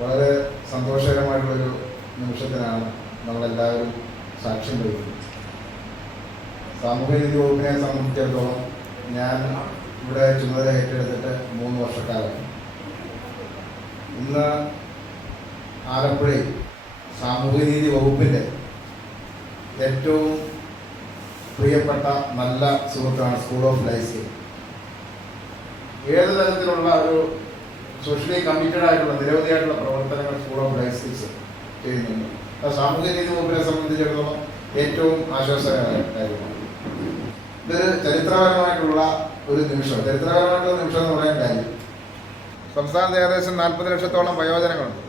വളരെ സന്തോഷകരമായിട്ടുള്ളൊരു നിമിഷത്തിനാണ് നമ്മളെല്ലാവരും സാക്ഷ്യം വഹിക്കുന്നത്. സാമൂഹ്യനീതി വകുപ്പിനെ സംബന്ധിച്ചിടത്തോളം ഞാൻ ഇവിടെ ചുമതല ഏറ്റെടുത്തിട്ട് മൂന്ന് വർഷക്കാലം. ഇന്ന് ആലപ്പുഴയിൽ സാമൂഹ്യനീതി വകുപ്പിന്റെ ഏറ്റവും പ്രിയപ്പെട്ട നല്ല സുഹൃത്താണ് സ്കൂൾ ഓഫ് ലൈഫ് ഏത് തരത്തിലുള്ള ഒരു സോഷ്യലി കമ്മിറ്റഡ് ആയിട്ടുള്ള നിരവധിയായിട്ടുള്ള പ്രവർത്തനങ്ങൾ സ്കൂൾ ഓഫ് ലൈഫ് ചെയ്യുന്നുണ്ട്. അത് സാമൂഹ്യ നീതി വകുപ്പിനെ സംബന്ധിച്ചിടത്തോളം ഏറ്റവും ആശ്വാസകരമായ കാര്യമാണ്. ഇതൊരു ചരിത്രപരമായിട്ടുള്ള ഒരു നിമിഷം. ചരിത്രപരമായിട്ടുള്ള നിമിഷം എന്ന് പറയാൻ കാര്യം സംസ്ഥാനത്ത് ഏകദേശം നാൽപ്പത് ലക്ഷത്തോളം വയോജനങ്ങളുണ്ട്.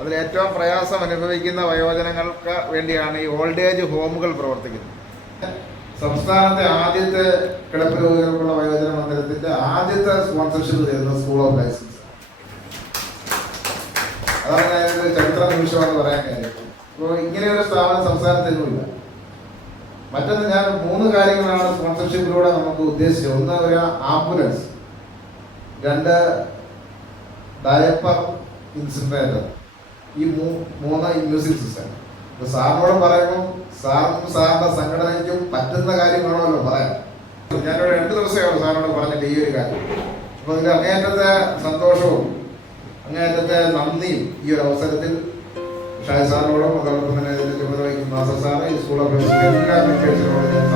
അതിൽ ഏറ്റവും പ്രയാസം അനുഭവിക്കുന്ന വയോജനങ്ങൾക്ക് വേണ്ടിയാണ് ഈ ഓൾഡ് ഏജ് ഹോമുകൾ പ്രവർത്തിക്കുന്നത്. സംസ്ഥാനത്തെ ആദ്യത്തെ കിടപ്പ് രോഗികൾക്കുള്ള വയോജന മന്ദിരത്തിന്റെ ആദ്യത്തെ സ്പോൺസർഷിപ്പ് ചെയ്യുന്ന സ്കൂൾ ഓഫ് ലൈസൻസ്. അതാണ് ഞാനൊരു ചരിത്ര നിമിഷമെന്ന് പറയാൻ കാര്യം. അപ്പോൾ ഒരു സ്ഥാപനം സംസ്ഥാനത്തെങ്ങുമില്ല. മറ്റൊന്ന് ഞാൻ മൂന്ന് കാര്യങ്ങളാണ് സ്പോൺസർഷിപ്പിലൂടെ നമുക്ക് ഉദ്ദേശിച്ചത്. ഒന്ന് ഒരു ആംബുലൻസ് രണ്ട് ഡയപ്പർ ഇൻസിനറേറ്റർ. ഈ മൂ- മൂന്ന് മ്യൂസിക് സിസ്റ്റം. ഇപ്പൊ സാറിനോട് പറയുമ്പോൾ സാറിനും സാറിന്റെ സംഘടനയ്ക്കും പറ്റുന്ന കാര്യമാണല്ലോ പറയാൻ. ഞാനൊരു രണ്ട് ദിവസമേ സാറിനോട് പറഞ്ഞിട്ട് ഈ ഒരു കാര്യം. അപ്പൊ ഇതിന്റെ അങ്ങേറ്റത്തെ സന്തോഷവും അങ്ങേയറ്റത്തെ നന്ദിയും ഈ ഒരു അവസരത്തിൽ ഷാജി സാറിനോടും അതോടൊപ്പം തന്നെ ഇതിന്റെ ചുമതല വഹിക്കുന്ന നാസർ സാറ് ഈ സ്കൂൾ ഓഫ് എല്ലാ ടീച്ചേഴ്സിനോടും